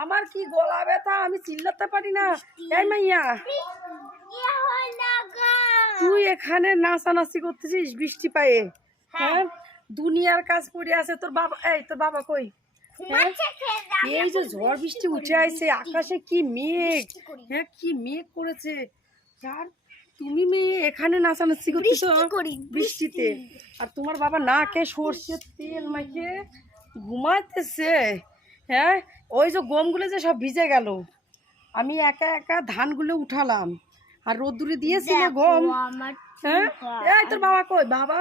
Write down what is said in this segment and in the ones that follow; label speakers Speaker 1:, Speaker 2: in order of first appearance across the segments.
Speaker 1: আমার কি গলা ব্যথা? আমি চিল্লাতে পারি না। এই মাইয়া। তুই এখানে নাচানাচি করতেছিস বৃষ্টি পায়ে? হ্যাঁ। দুনিয়ার কাজ পড়ে আছে। তোর বাবা এই তোর বাবা কই? হ্যাঁ? এই যে ঝড় বৃষ্টি উঠে আইছে আকাশে কি মেঘ? হ্যাঁ কি মেঘ করেছে? যার তুমি মেয়ে এখানে নাচানাচি করতেছো বৃষ্টিতে। আর তোমার বাবা না কে সর্ষের তেল মাখে ঘুমাইতেছে হ্যাঁ? ওই যে গমগুলো যে সব ভিজে গেল আমি একা একা ধানগুলো উঠালাম। আর রোদ্দুরে দিয়েছিল গম হ্যাঁ? এই তোর বাবা কই? বাবা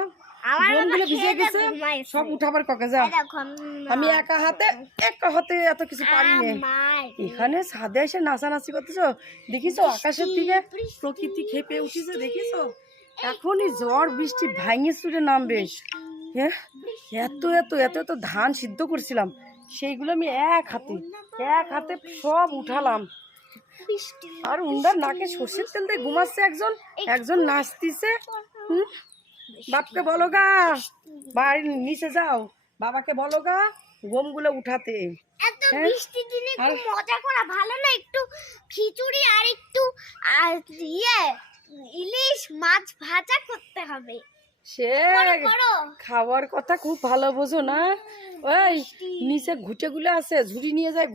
Speaker 1: গমগুলো ভিজে গেছে সব উঠাবার ককে যা। আমি একা হাতে একা হাতে এত কিছু পারি না। এখানে ছাদে এসে নাচানাচি করতেছো? দেখিছো আকাশের দিকে? প্রকৃতি খেপে উঠেছে দেখিছো? এখনই ঝড় বৃষ্টি ভাঙে চুরে নামবে। হ্যাঁ এত এত এত এত ধান সিদ্ধ করছিলাম সেইগুলো আমি এক হাতে এক হাতে সব উঠালাম। আর উন্ডার নাকে সর্ষের তেল দিয়ে ঘুমাচ্ছে একজন একজন নাচতিছে। বাপকে বলো গা বাড়ির নিচে যাও বাবাকে বলো গা গমগুলো উঠাতে। হ্যাঁ?
Speaker 2: বৃষ্টির দিনে একটু মজা করা ভালো না? একটু খিচুড়ি আর একটু আর ইয়ে ইলিশ মাছ ভাজা করতে হবে।
Speaker 1: সে খাওয়ার কথা খুব ভালো বোঝো না? ওই নিচে ঘুটেগুলো আছে ঝুড়ি নিয়ে যায়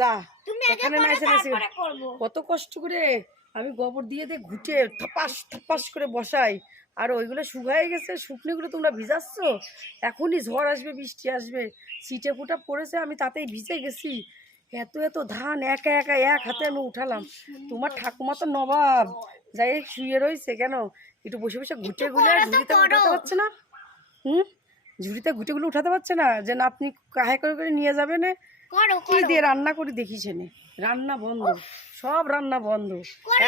Speaker 1: যা। এখানে নাইছে নাইছে
Speaker 2: তারপরে করব।
Speaker 1: কত কষ্ট করে আমি গোবর দিয়ে দিয়ে ঘুটে থাপাস থাপাস করে বসাই। আর ওইগুলো শুকায় গেছে শুকনোগুলো তোমরা ভিজাচ্ছ? এখনই ঝড় আসবে বৃষ্টি আসবে। ছিটে ফুটা পড়েছে আমি তাতেই ভিজে গেছি। এত এত ধান একা একা এক হাতে আমি উঠালাম। তোমার ঠাকুমা তো নবাব। যাই শুয়ে রয়েছে কেন? একটু বসে বসে ঘুটে গুলে ঝুড়িতে উঠাতে পারছে না। হুম? ঝুড়িতে ঘুটেগুলো উঠাতে পারছে না? যে না আপনি কাহে করে করে নিয়ে যাবেন কি দিয়ে রান্না করে দেখিস নে রান্না বন্ধ। সব রান্না বন্ধ।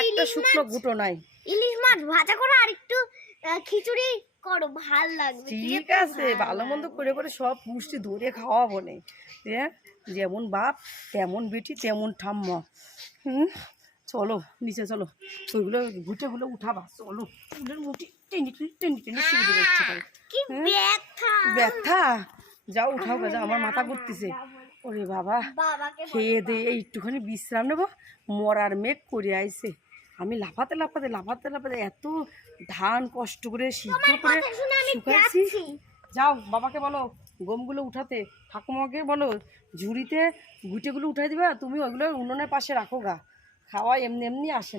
Speaker 1: একটা শুকনো গুটো নাই।
Speaker 2: ইলিশ মাছ ভাজা করো আর একটু খিচুড়ি করো ভালো লাগবে।
Speaker 1: ঠিক আছে ভালো মন্দ করে করে সব পুষ্টি ধরে খাওয়াবো নে। যেমন বাপ তেমন বেটি তেমন ঠাম্মা। হুম? চলো নিচে চলো। ওইগুলো ঘুটেগুলো উঠাবা চলো। চুলের মুঠি টেনে টেনে টেনে টেনে ছিঁড়ে দেবে ইচ্ছে করে হ্যাঁ?
Speaker 2: ব্যথা।
Speaker 1: যাও উঠাও যাও আমার মাথা ঘুরতেছে। ওরে বাবা। খেয়ে দিয়ে একটুখানি বিশ্রাম নেব। মরার মেঘ করে আইছে। আমি লাফাতে লাফাতে লাফাতে লাফাতে এত ধান কষ্ট করে সিদ্ধ করে শুকাইছি। যাও বাবাকে বলো গমগুলো উঠাতে। ঠাকুমাকে বলো ঝুড়িতে গুটেগুলো উঠাই দিবা। তুমি ওইগুলো উনুনের পাশে রাখো গা। খাওয়া এমনি এমনি আসে